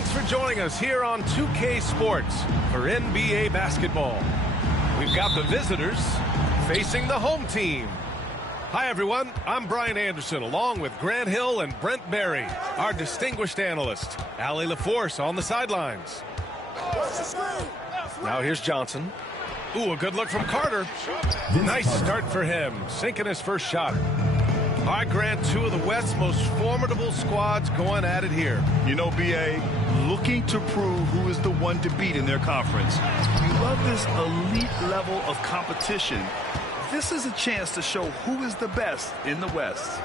Thanks for joining us here on 2K Sports for NBA basketball. We've got the visitors facing the home team. Hi, everyone. I'm Brian Anderson, along with Grant Hill and Brent Berry, our distinguished analyst. Allie LaForce on the sidelines. Now here's Johnson. Ooh, a good look from Carter. Nice start for him, sinking his first shot. All right, Grant, two of the West's most formidable squads going at it here. You know, B.A., looking to prove who is the one to beat in their conference. You love this elite level of competition. This is a chance to show who is the best in the West.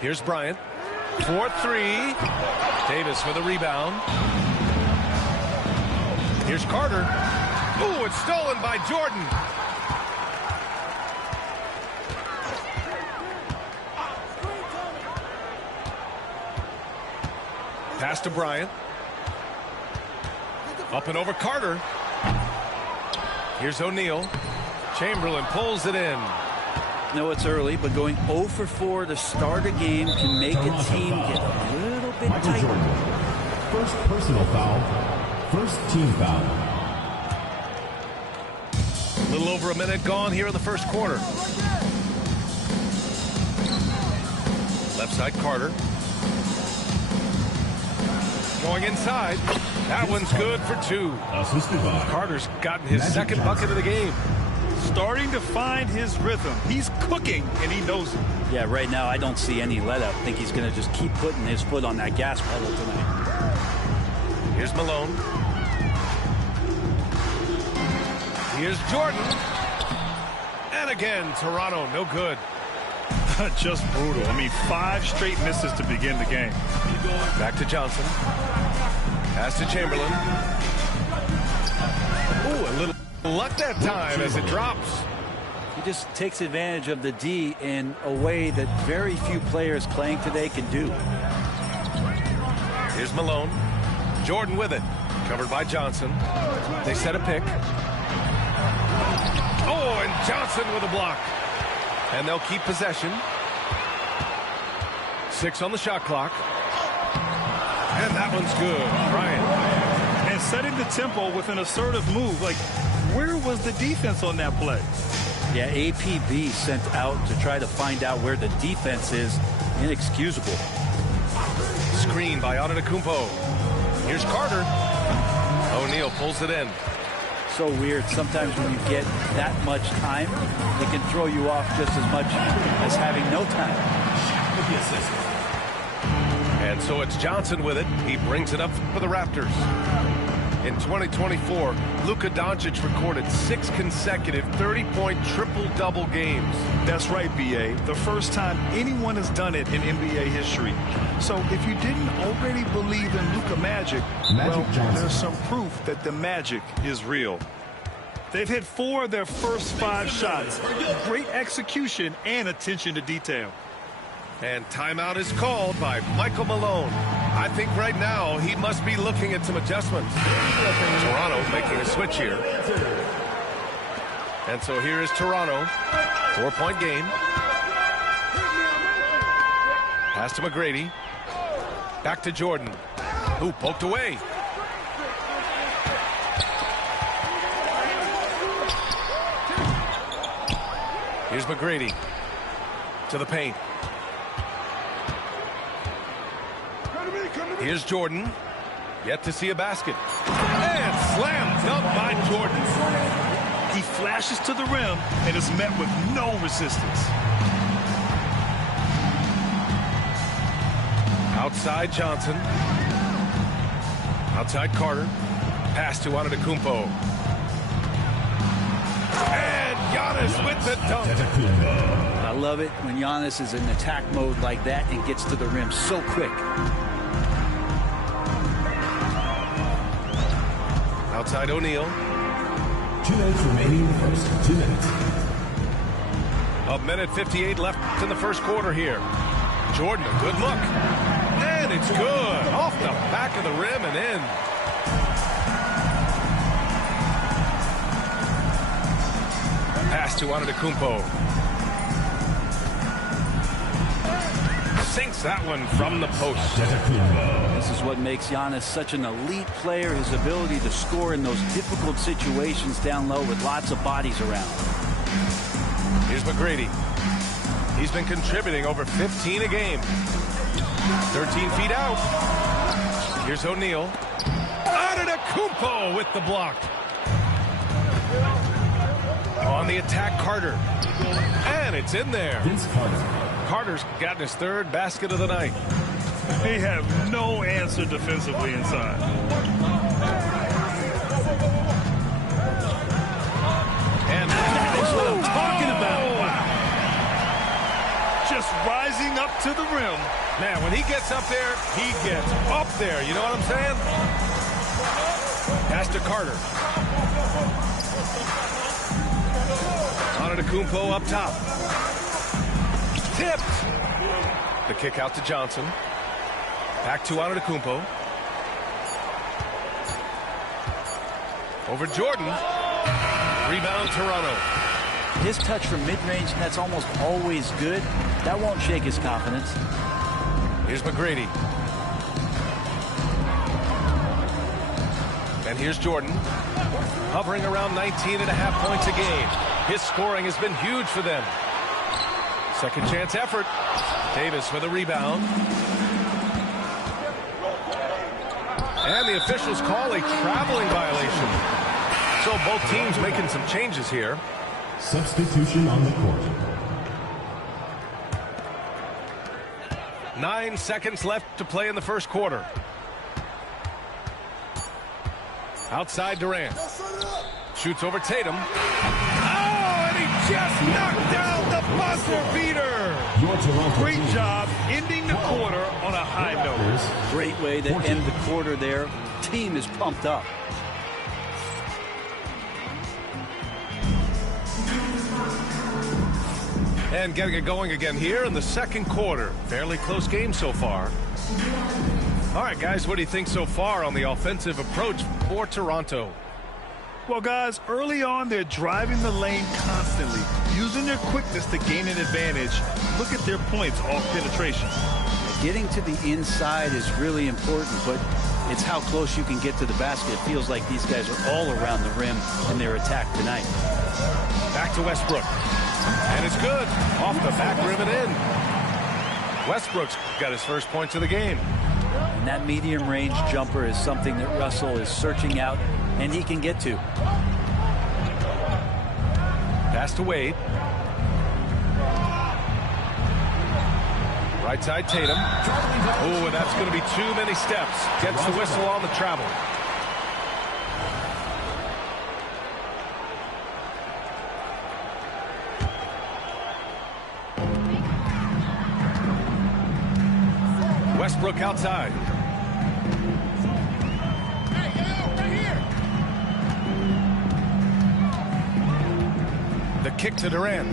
Here's Bryant. 4-3. Davis with a rebound. Here's Carter. Ooh, it's stolen by Jordan. Pass to Bryant. Up and over Carter. Here's O'Neal. Chamberlain pulls it in. No, it's early, but going 0 for 4 to start a game can make a team get a little bit tight. First personal foul. First team foul. A little over a minute gone here in the first quarter. Left side, Carter. Going inside. That one's good for two. Carter's gotten his second bucket of the game. Starting to find his rhythm. He's cooking, and he knows it. Yeah, right now I don't see any let-up. I think he's going to just keep putting his foot on that gas pedal tonight. Here's Malone. Here's Jordan. And again, Toronto, no good. Just brutal. I mean, 5 straight misses to begin the game. Back to Johnson. Pass to Chamberlain. Ooh, a little luck that time as it drops. He just takes advantage of the D in a way that very few players playing today can do. Here's Malone. Jordan with it. Covered by Johnson. They set a pick. Oh, and Johnson with a block. And they'll keep possession. 6 on the shot clock. And that one's good. Bryant. And setting the tempo with an assertive move. Like, where was the defense on that play? Yeah, APB sent out to try to find out where the defense is. Inexcusable. Screen by Antetokounmpo. Here's Carter. O'Neal pulls it in. So weird. Sometimes when you get that much time, it can throw you off just as much as having no time. And so it's Johnson with it. He brings it up for the Raptors. In 2024, Luka Doncic recorded 6 consecutive 30-point triple-double games. That's right, B.A. The first time anyone has done it in NBA history. So if you didn't already believe in Luka Magic, there's some proof that the magic is real. They've hit 4 of their first 5 shots. Great execution and attention to detail. And timeout is called by Michael Malone. I think right now he must be looking at some adjustments. Toronto making a switch here. And so here is Toronto. 4-point game. Pass to McGrady. Back to Jordan, who poked away. Here's McGrady to the paint. Here's Jordan. Yet to see a basket. And slam dunk by Jordan. He flashes to the rim and is met with no resistance. Outside Johnson. Outside Carter. Pass to Antetokounmpo. And Giannis with the dunk. I love it when Giannis is in attack mode like that and gets to the rim so quick. Outside O'Neal. 2 minutes remaining in the first. 2 minutes. A minute 58 left in the first quarter here. Jordan, a good look. And it's good. Off the back of the rim and in. Pass to Antetokounmpo. sinks that one from the post. This is what makes Giannis such an elite player, his ability to score in those difficult situations down low with lots of bodies around. Here's McGrady. He's been contributing over 15 a game. 13 feet out. Here's O'Neal. Antetokounmpo with the block. On the attack, Carter. And it's in there. Carter's gotten his third basket of the night. They have no answer defensively inside. And that's what I'm talking about. Wow. Just rising up to the rim. Man, when he gets up there, he gets up there. You know what I'm saying? Pass to Carter. Antetokounmpo up top. Tipped. The kick out to Johnson. Back to Antetokounmpo. Over Jordan. Rebound Toronto. His touch from mid-range, that's almost always good. That won't shake his confidence. Here's McGrady. And here's Jordan. Hovering around 19.5 points a game. His scoring has been huge for them. Second chance effort. Davis with a rebound. And the officials call a traveling violation. So both teams making some changes here. Substitution on the court. 9 seconds left to play in the first quarter. Outside Durant. Shoots over Tatum. Oh, and he just knocked down the buzzer beater. Great job ending the quarter on a high note. Great way to end the quarter there. Team is pumped up. And getting it going again here in the second quarter. Fairly close game so far. All right, guys, what do you think so far on the offensive approach for Toronto? Well, guys, early on, they're driving the lane constantly, using their quickness to gain an advantage. Look at their points off penetration. Getting to the inside is really important, but it's how close you can get to the basket. It feels like these guys are all around the rim in their attack tonight. Back to Westbrook. And it's good. Off the back rim and in. Westbrook's got his first points of the game. And that medium range jumper is something that Russell is searching out, and he can get to. Pass to Wade. Right side Tatum. Oh, and that's going to be too many steps. Gets the whistle on the travel. Westbrook outside. The kick to Durant.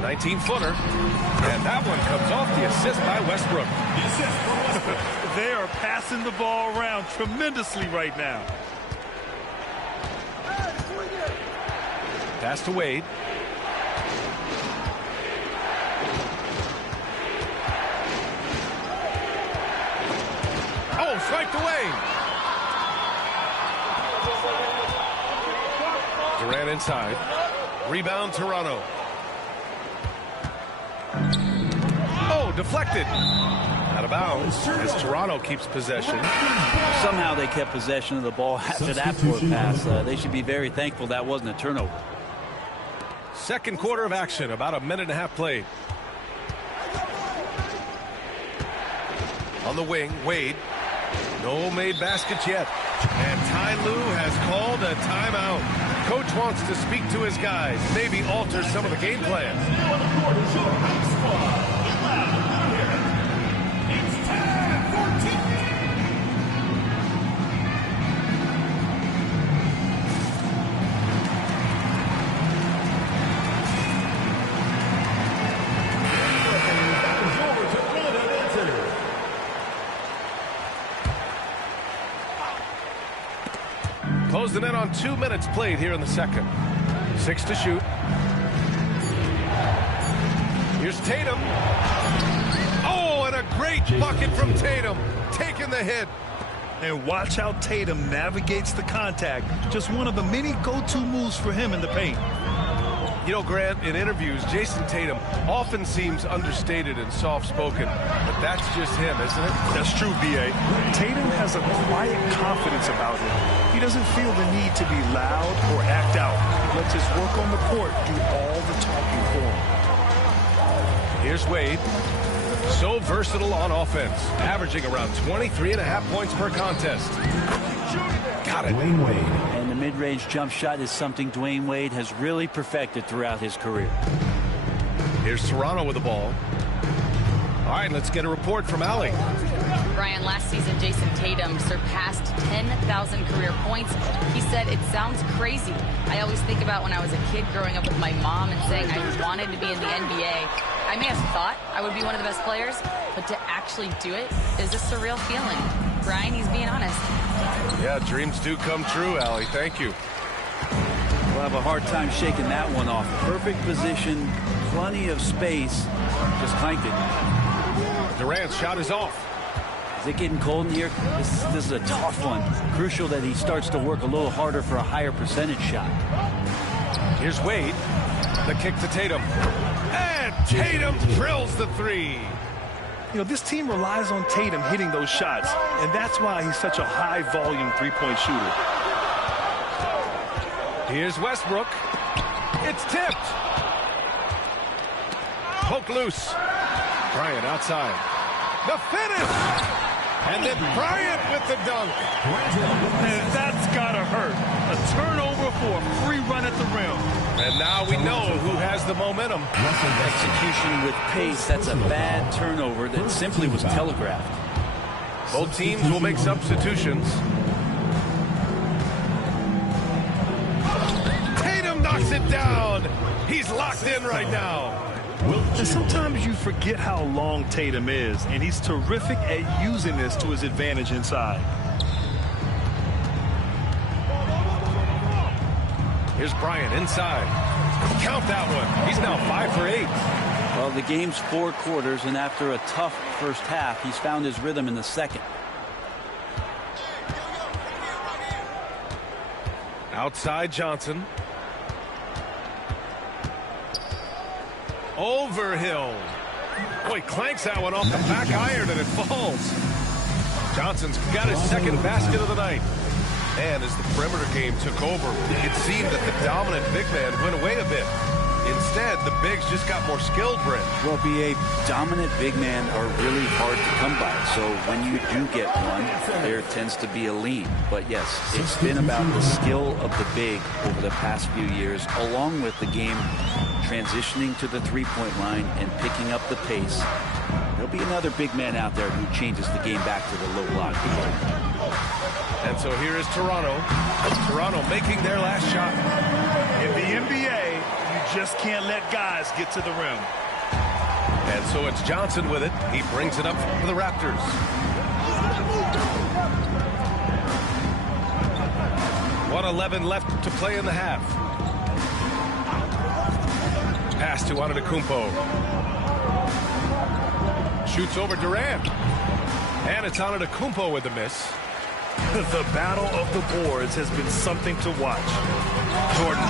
19-footer. And that one comes off the assist by Westbrook. They are passing the ball around tremendously right now. Pass to Wade. Oh, swiped away. Durant inside. Rebound Toronto. Oh, deflected. Out of bounds as Toronto keeps possession. Somehow they kept possession of the ball after that poor pass. They should be very thankful that wasn't a turnover. Second quarter of action, about a minute and a half played. On the wing, Wade. No made baskets yet. And Ty Lue has called a timeout. Coach wants to speak to his guys, maybe alter some of the game plan. Closing in on 2 minutes played here in the second. 6 to shoot. Here's Tatum. Oh, Great bucket from Tatum, taking the hit. And watch how Tatum navigates the contact. Just one of the many go-to moves for him in the paint. You know, Grant, in interviews, Jason Tatum often seems understated and soft-spoken, but that's just him, isn't it? That's true, B.A. Tatum has a quiet confidence about him. He doesn't feel the need to be loud or act out. He lets his work on the court do all the talking for him. Here's Wade. So versatile on offense, averaging around 23.5 points per contest. Got it. Dwayne Wade. And the mid-range jump shot is something Dwayne Wade has really perfected throughout his career. Here's Toronto with the ball. All right, let's get a report from Allie. Brian, last season, Jason Tatum surpassed 10,000 career points. He said, it sounds crazy. I always think about when I was a kid growing up with my mom and saying I wanted to be in the NBA. I may have thought I would be one of the best players, but to actually do it is a surreal feeling. Brian, he's being honest. Yeah, dreams do come true, Allie. Thank you. We'll have a hard time shaking that one off. Perfect position, plenty of space. Just clanked it. Durant's shot is off. Is it getting cold in here? This is a tough one. Crucial that he starts to work a little harder for a higher percentage shot. Here's Wade. The kick to Tatum. And Tatum drills the three. You know, this team relies on Tatum hitting those shots, and that's why he's such a high-volume three-point shooter. Here's Westbrook. It's tipped. Poke loose. Bryant outside. The finish. And then Bryant with the dunk. And that's gotta hurt. A turnover for a free run at the rim. And now we know who has the momentum. Execution with pace, that's a bad turnover that simply was telegraphed. Both teams will make substitutions. Tatum knocks it down. He's locked in right now. And sometimes you forget how long Tatum is, and he's terrific at using this to his advantage inside. Here's Bryant inside. Count that one. He's now 5 for 8. Well, the game's 4 quarters, and after a tough first half, he's found his rhythm in the second. Outside Johnson. Overhill. Boy, clanks that one off the back iron and it falls. Johnson's got his second basket of the night. And as the perimeter game took over, it seemed that the dominant big man went away a bit. Instead, the bigs just got more skilled, Brent. Well, B.A., dominant big men are really hard to come by. So when you do get one, there tends to be a lean. But yes, it's been about the skill of the big over the past few years, along with the game transitioning to the three-point line and picking up the pace. There'll be another big man out there who changes the game back to the low block. And so here is Toronto. Toronto making their last shot. In the NBA, you just can't let guys get to the rim. And so it's Johnson with it. He brings it up for the Raptors. .11 left to play in the half. Pass to Antetokounmpo. Shoots over Durant. And it's Antetokounmpo with the miss. The battle of the boards has been something to watch. Jordan.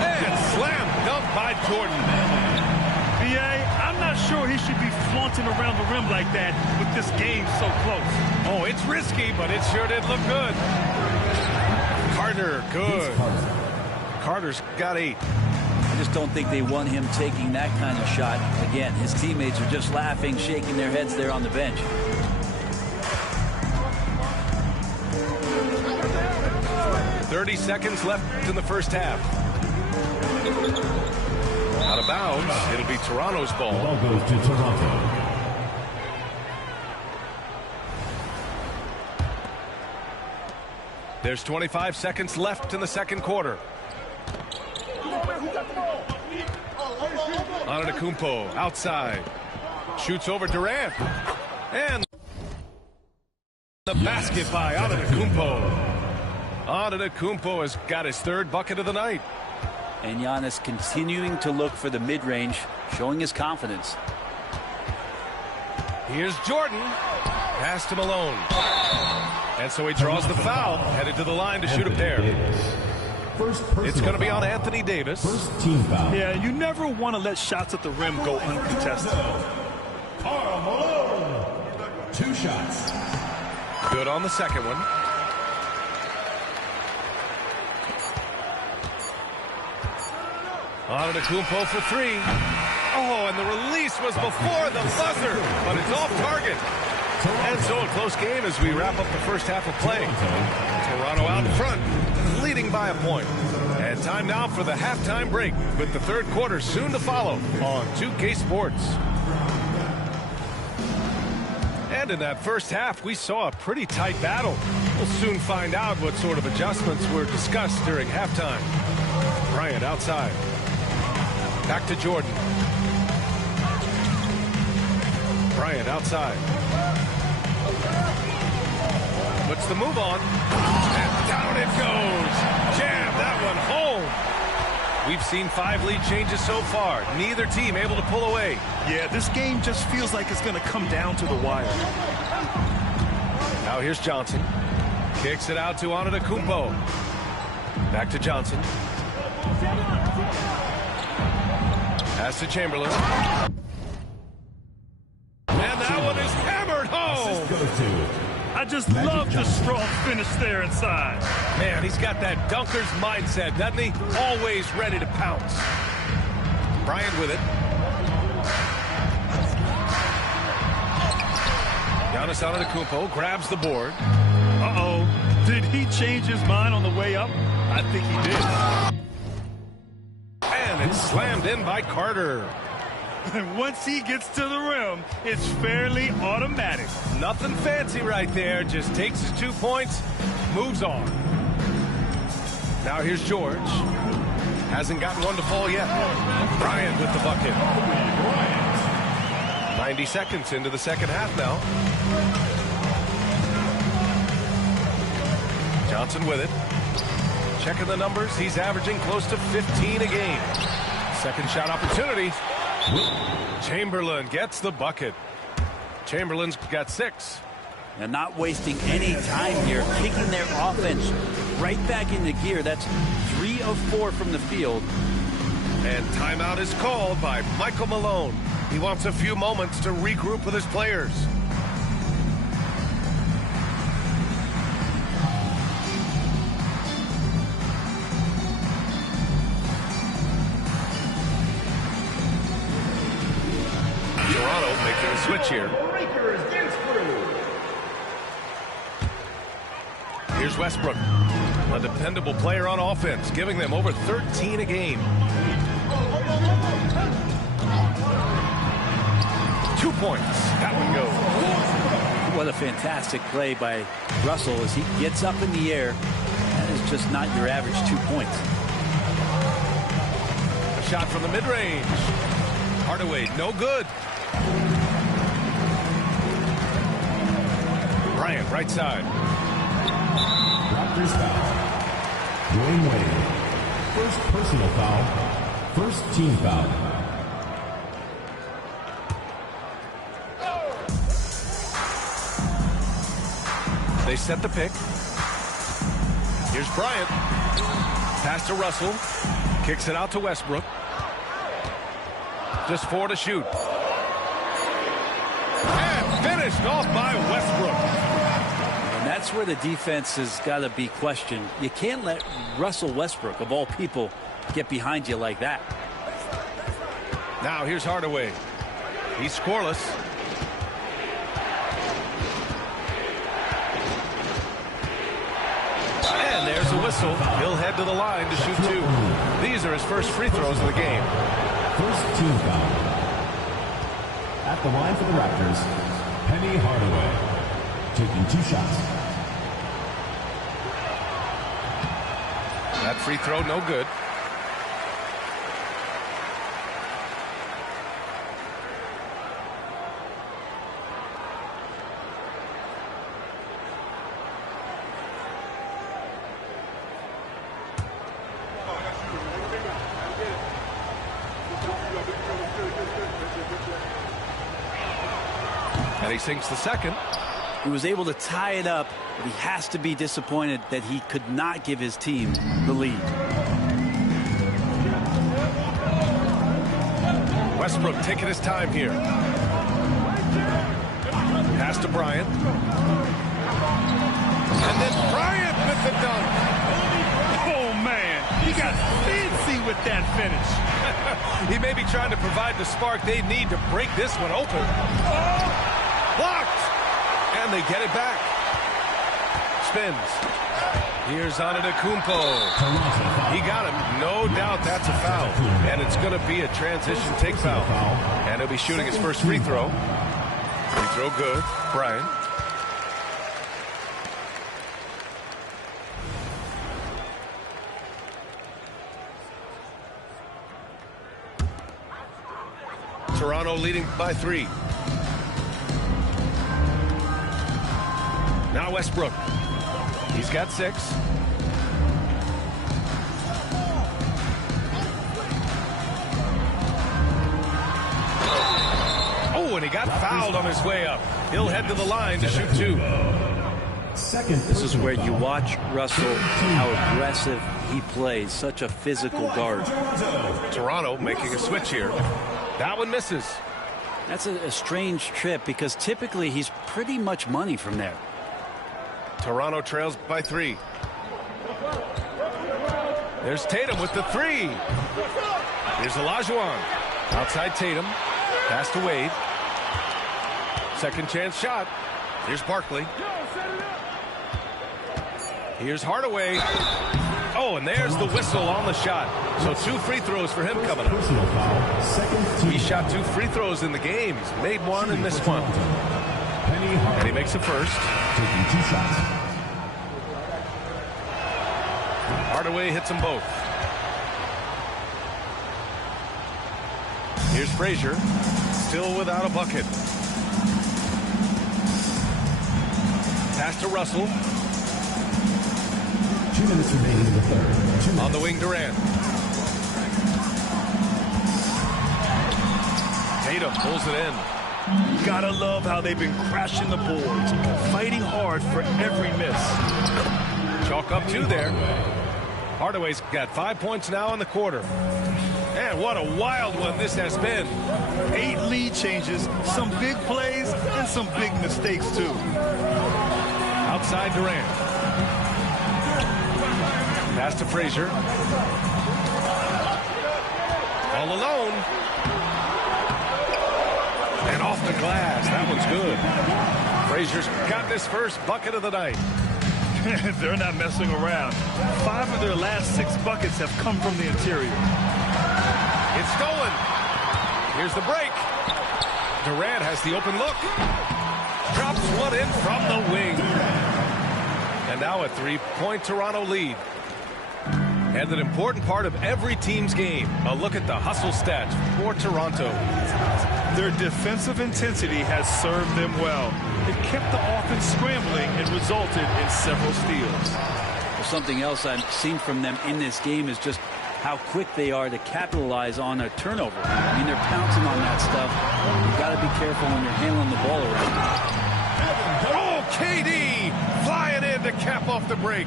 And slam dunk by Jordan. B.A., I'm not sure he should be flaunting around the rim like that with this game so close. Oh, it's risky, but it sure did look good. Carter, good. Carter's got 8. I just don't think they want him taking that kind of shot. Again, his teammates are just laughing, shaking their heads there on the bench. .30 seconds left in the first half. Out of bounds. It'll be Toronto's ball. The ball goes to Toronto. There's 25 seconds left in the second quarter. Antetokounmpo outside. Shoots over Durant. And the basket by Antetokounmpo. Antetokounmpo has got his 3rd bucket of the night. And Giannis continuing to look for the mid-range, showing his confidence. Here's Jordan. Pass to Malone. And so he draws the foul, headed to the line to shoot a pair. It's going to be on Anthony Davis. First team foul. Yeah, you never want to let shots at the rim go uncontested. Karl Malone. 2 shots. Good on the second one. Antetokounmpo for 3. Oh, and the release was before the buzzer, but it's off target. And so a close game as we wrap up the first half of play. Toronto out in front, leading by a point. And time now for the halftime break, with the third quarter soon to follow on 2K Sports. And in that first half, we saw a pretty tight battle. We'll soon find out what sort of adjustments were discussed during halftime. Bryant outside. Back to Jordan. Bryant outside. Puts the move on. And down it goes. Jam that one home. We've seen 5 lead changes so far. Neither team able to pull away. Yeah, this game just feels like it's going to come down to the wire. Now here's Johnson. Kicks it out to Antetokounmpo. Back to Johnson. Pass to Chamberlain. And that one is hammered home. I just love the strong finish there inside. Man, he's got that dunker's mindset, doesn't he? Always ready to pounce. Bryant with it. Giannis Antetokounmpo grabs the board. Uh-oh. Did he change his mind on the way up? I think he did. And it's slammed in by Carter. And once he gets to the rim, it's fairly automatic. Nothing fancy right there. Just takes his 2 points, moves on. Now here's George. Hasn't gotten one to fall yet. Bryant with the bucket. 90 seconds into the second half now. Johnson with it. Checking the numbers. He's averaging close to 15 a game. Second shot opportunity. Chamberlain gets the bucket. Chamberlain's got 6. And not wasting any time here, kicking their offense right back into gear. That's 3 of 4 from the field. And timeout is called by Michael Malone. He wants a few moments to regroup with his players. Toronto making a switch here. Here's Westbrook, a dependable player on offense, giving them over 13 a game. 2 points. That one goes. What a fantastic play by Russell as he gets up in the air. That is just not your average 2 points. A shot from the mid-range. Hardaway, no good. Bryant, right side. Raptors foul. Dwayne Wade. First personal foul. First team foul. They set the pick. Here's Bryant. Pass to Russell. Kicks it out to Westbrook. Just 4 to shoot. And finished off by Westbrook. And that's where the defense has got to be questioned. You can't let Russell Westbrook, of all people, get behind you like that. Now here's Hardaway. He's scoreless. And there's a whistle. He'll head to the line to shoot 2. These are his first free throws of the game. First team foul. At the line for the Raptors, Penny Hardaway, taking 2 shots. That free throw, no good. And And he sinks the second. He was able to tie it up, but he has to be disappointed that he could not give his team the lead. Westbrook taking his time here. Pass to Bryant. And then Bryant with the dunk. Oh, man. He got fancy with that finish. He may be trying to provide the spark they need to break this one open. Oh! Blocked! And they get it back. Spins. Here's Antetokounmpo. He got him. No doubt that's a foul. And it's going to be a transition take foul. And he'll be shooting his first free throw. Free throw good. Bryant. Toronto leading by 3. Now Westbrook. He's got 6. Oh, and he got fouled on his way up. He'll head to the line to shoot 2. This is where you watch Russell, how aggressive he plays. Such a physical guard. Toronto making a switch here. That one misses. That's a strange trip because typically he's pretty much money from there. Toronto trails by 3. There's Tatum with the 3. Here's Olajuwon. Outside Tatum. Pass to Wade. Second chance shot. Here's Barkley. Here's Hardaway. Oh, and there's the whistle on the shot. So 2 free throws for him coming up. He shot 2 free throws in the game. He's made 1 and missed 1. And he makes the first. Hardaway hits them both. Here's Frazier. Still without a bucket. Pass to Russell. 2 minutes remaining in the third. On the wing, Durant. Tatum pulls it in. Gotta love how they've been crashing the boards, fighting hard for every miss. Chalk up 2 there. Hardaway's got 5 points now in the quarter. And what a wild one this has been. 8 lead changes, some big plays, and some big mistakes, too. Outside Durant. Pass to Frazier. All alone. And off the glass. That one's good. Frazier's got this first bucket of the night. They're not messing around. 5 of their last 6 buckets have come from the interior. It's stolen. Here's the break. Durant has the open look. Drops one in from the wing. And now a 3-point Toronto lead. And an important part of every team's game. A look at the hustle stats for Toronto. Their defensive intensity has served them well. It kept the offense scrambling and resulted in several steals. Well, something else I've seen from them in this game is just how quick they are to capitalize on a turnover. I mean, they're pouncing on that stuff. You've got to be careful when you're handling the ball around. Oh, KD flying in to cap off the break.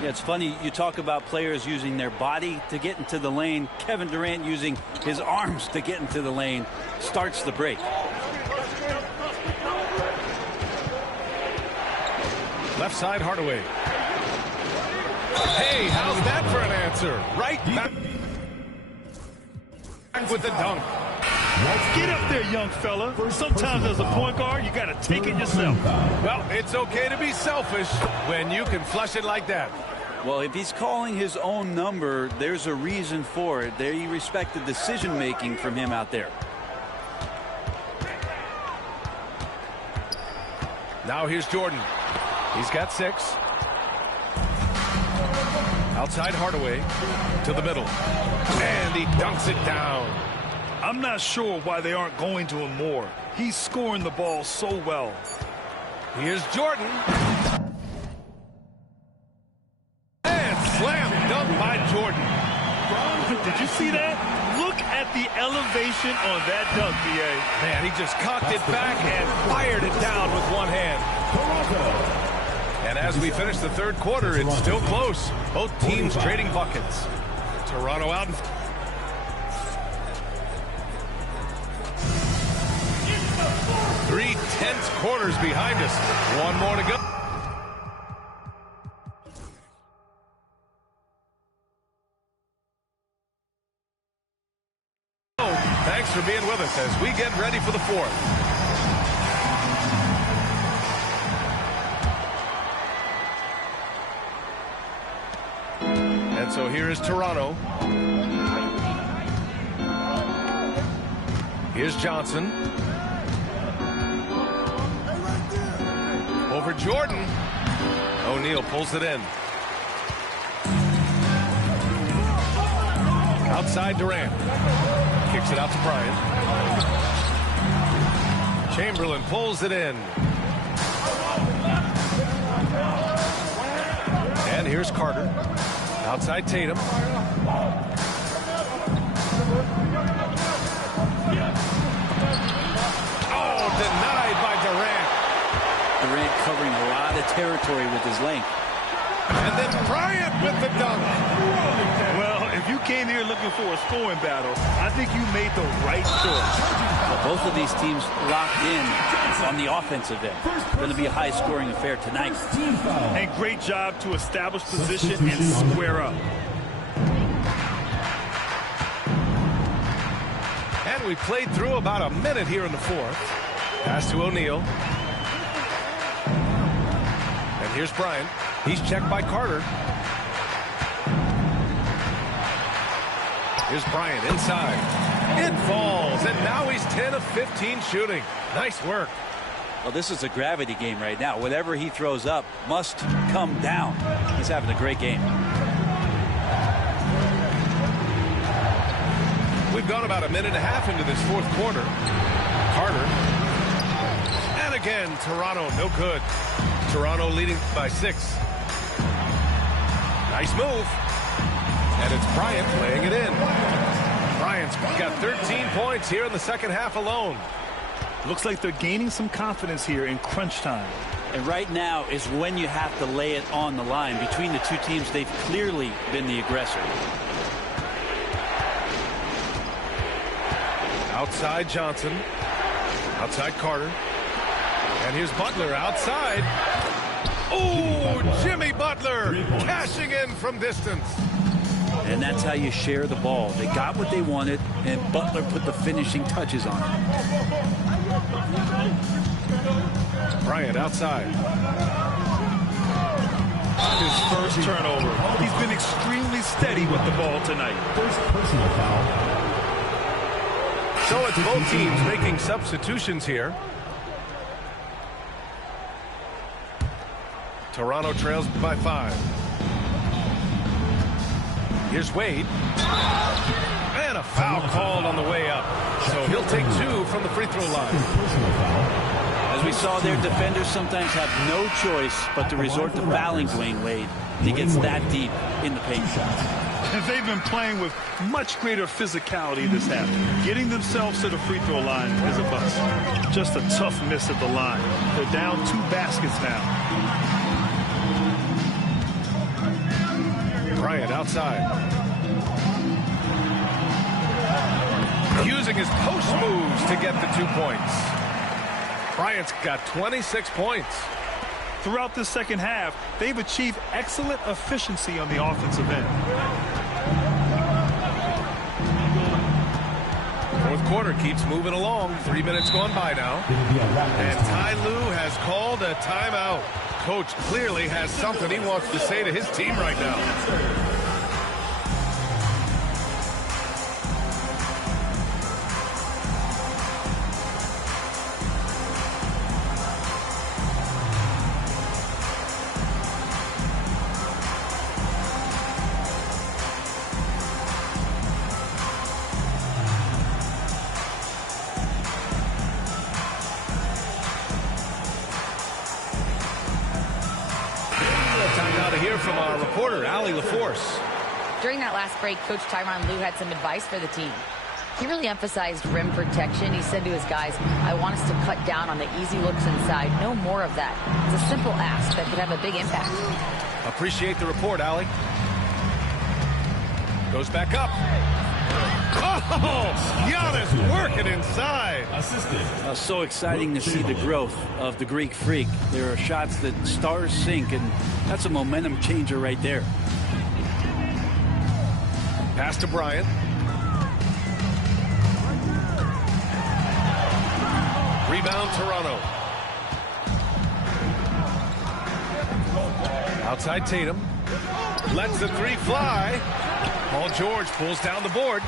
Yeah, it's funny. You talk about players using their body to get into the lane. Kevin Durant using his arms to get into the lane starts the break. Left side, Hardaway. Hey, how's that for an answer? Right back with the dunk. Get up there, young fella. Sometimes as a point guard, you got to take it yourself. Well, it's okay to be selfish when you can flush it like that. Well, if he's calling his own number, there's a reason for it. They respect the decision-making from him out there. Now here's Jordan. He's got 6. Outside Hardaway to the middle. And he dunks it down. I'm not sure why they aren't going to him more. He's scoring the ball so well. Here's Jordan. And slam dunk by Jordan. Did you see that? Look at the elevation on that dunk, B.A. Man, he just cocked it back and fired it down with one hand. And as we finish the third quarter, it's still close. Both teams trading buckets. Toronto out in 3 tense quarters behind us. One more to go. Thanks for being with us as we get ready for the fourth. And so here is Toronto. Here's Johnson. Over Jordan. O'Neal pulls it in. Outside Durant. Kicks it out to Bryant. Chamberlain pulls it in. And here's Carter. Outside Tatum. Oh, denied by Durant. Durant covering a lot of territory with his length. And then Bryant with the dunk. Well, if you came here looking for a scoring battle, I think you made the right choice. Well, both of these teams locked in on the offensive end. Going to be a high-scoring affair tonight. And great job to establish position and square up. And we played through about a minute here in the fourth. Pass to O'Neal. And here's Bryant. He's checked by Carter. Here's Bryant inside. It falls, and now he's 10 of 15 shooting. Nice work. Well, this is a gravity game right now. Whatever he throws up must come down. He's having a great game. We've gone about a minute and a half into this fourth quarter. Carter. And again, Toronto, no good. Toronto leading by 6. Nice move. And it's Bryant laying it in. Bryant's got 13 points here in the second half alone. Looks like they're gaining some confidence here in crunch time. And right now is when you have to lay it on the line. Between the two teams, they've clearly been the aggressor. Outside Johnson. Outside Carter. And here's Butler outside. Oh, Jimmy Butler cashing in from distance. And that's how you share the ball. They got what they wanted, and Butler put the finishing touches on it. Bryant outside. His first turnover. He's been extremely steady with the ball tonight. First personal foul. So it's both teams making substitutions here. Toronto trails by 5. Here's Wade. And a foul called on the way up. So he'll take 2 from the free throw line. As we saw there, defenders sometimes have no choice but to resort to fouling Dwayne Wade. He gets that deep in the paint. And they've been playing with much greater physicality this half. Getting themselves to the free throw line is a bust. Just a tough miss at the line. They're down 2 baskets now. Bryant outside. Using his post moves to get the 2 points. Bryant's got 26 points. Throughout the second half, they've achieved excellent efficiency on the offensive end. Fourth quarter keeps moving along. 3 minutes gone by now. And Ty Lue has called a timeout. Coach clearly has something he wants to say to his team right now. From our reporter, Allie LaForce. During that last break, Coach Tyronn Lue had some advice for the team. He really emphasized rim protection. He said to his guys, I want us to cut down on the easy looks inside. No more of that. It's a simple ask that could have a big impact. Appreciate the report, Allie. Goes back up. Oh, Giannis working inside. Assisted. So exciting to see the growth of the Greek Freak. There are shots that stars sink, and that's a momentum changer right there. Pass to Bryant. Rebound, Toronto. Outside Tatum. Lets the three fly. Paul George pulls down the board.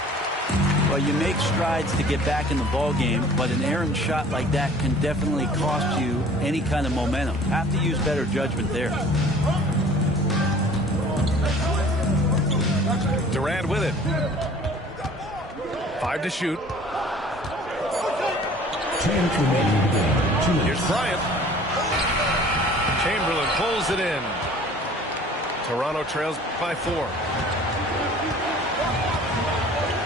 Well, you make strides to get back in the ball game, but an errant shot like that can definitely cost you any kind of momentum. Have to use better judgment there. Durant with it. 5 to shoot. Here's Bryant. Chamberlain pulls it in. Toronto trails by 4.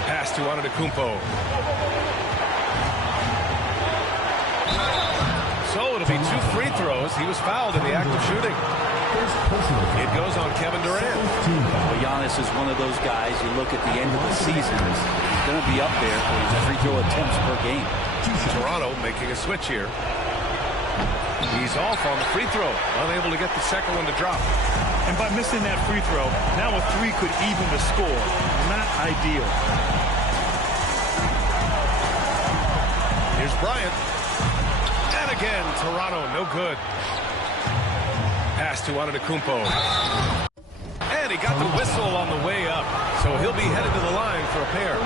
Pass to Antetokounmpo. So it'll be 2 free throws. He was fouled in the act of shooting. It goes on Kevin Durant. Well, Giannis is one of those guys, you look at the end of the season, he's going to be up there for his free throw attempts per game. Toronto making a switch here. He's off on the free throw. Unable to get the second one to drop. And by missing that free throw, now a 3 could even the score. Not ideal. Here's Bryant. And again, Toronto, no good. Pass to Antetokounmpo. And he got the whistle on the way up. So he'll be headed to the line for a pair.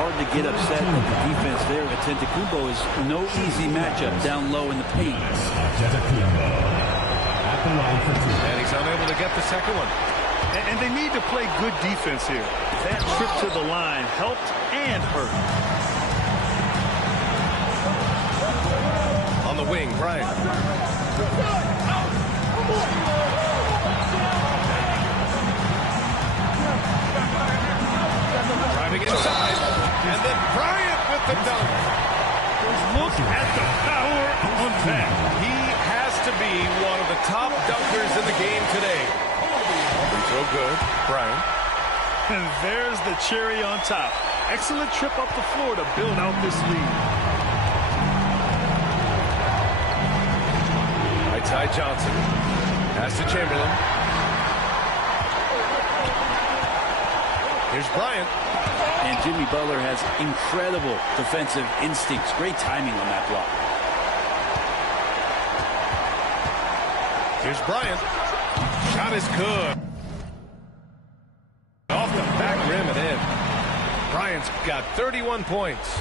Hard to get upset with the defense there. Antetokounmpo is no easy matchup down low in the paint. And he's unable to get the second one. And they need to play good defense here. That trip to the line helped and hurt. On the wing, Bryant. Driving inside. And then Bryant with the dunk. Look at the power on that. He has to be one of the top dunkers in the game today. So good, Bryant. And there's the cherry on top. Excellent trip up the floor to build out this lead. Right side Johnson. Pass to Chamberlain. Here's Bryant. And Jimmy Butler has incredible defensive instincts. Great timing on that block. Here's Bryant. Shot is good. Off the back rim and in. Bryant's got 31 points.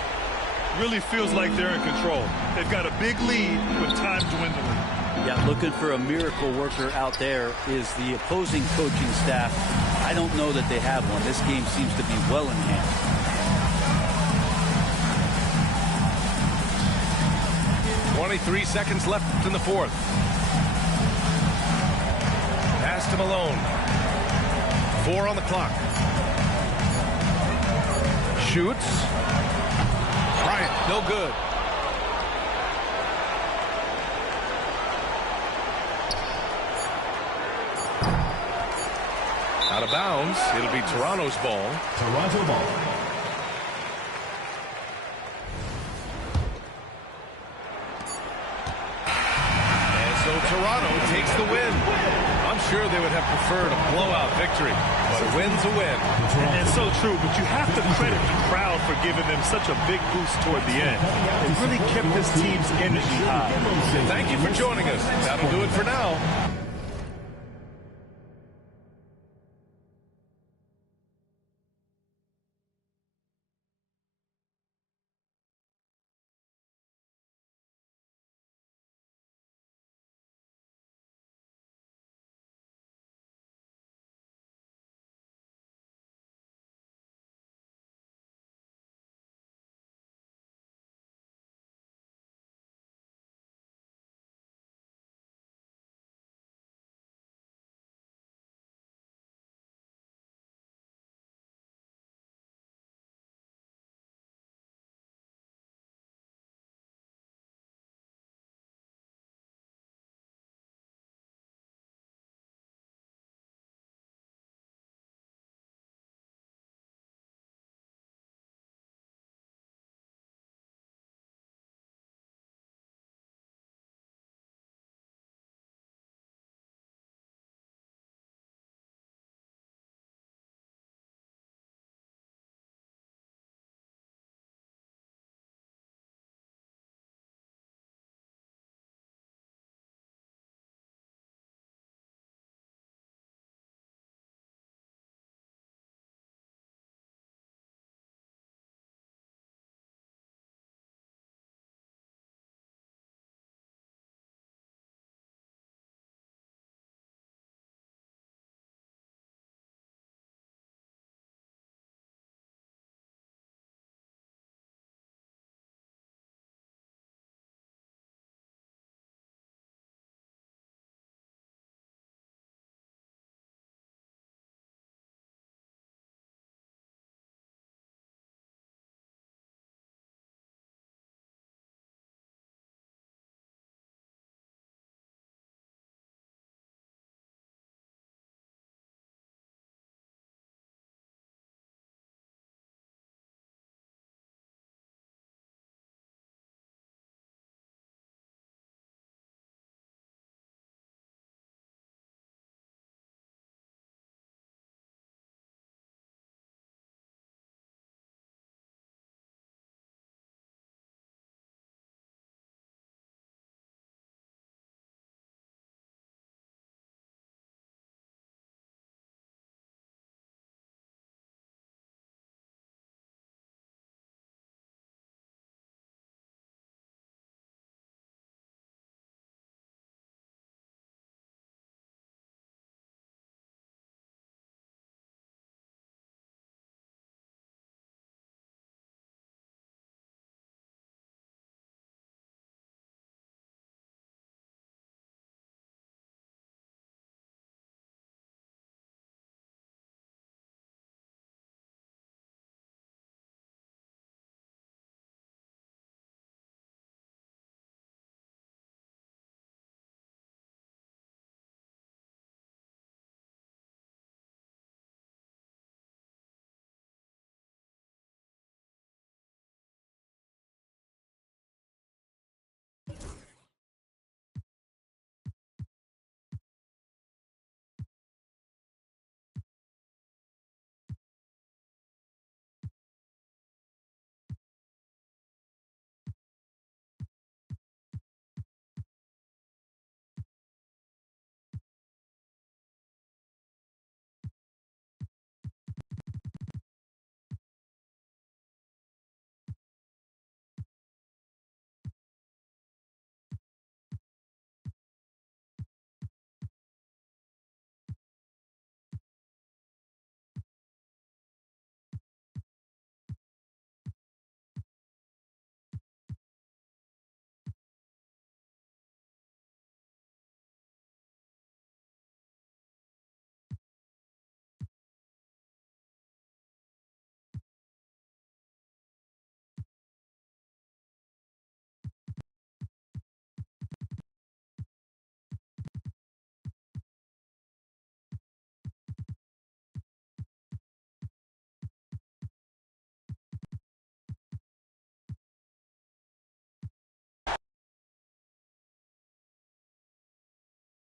Really feels like they're in control. They've got a big lead with time dwindling. Yeah, looking for a miracle worker out there is the opposing coaching staff. I don't know that they have one. This game seems to be well in hand. .23 seconds left in the fourth. Pass to Malone. 4 on the clock. Shoots. Bryant, no good. Out of bounds. It'll be Toronto's ball. Toronto ball. And so Toronto takes the win. I'm sure they would have preferred a blowout victory, but a win's a win. And so true, but you have to credit the crowd for giving them such a big boost toward the end. It really kept this team's energy high. Thank you for joining us. That'll do it for now.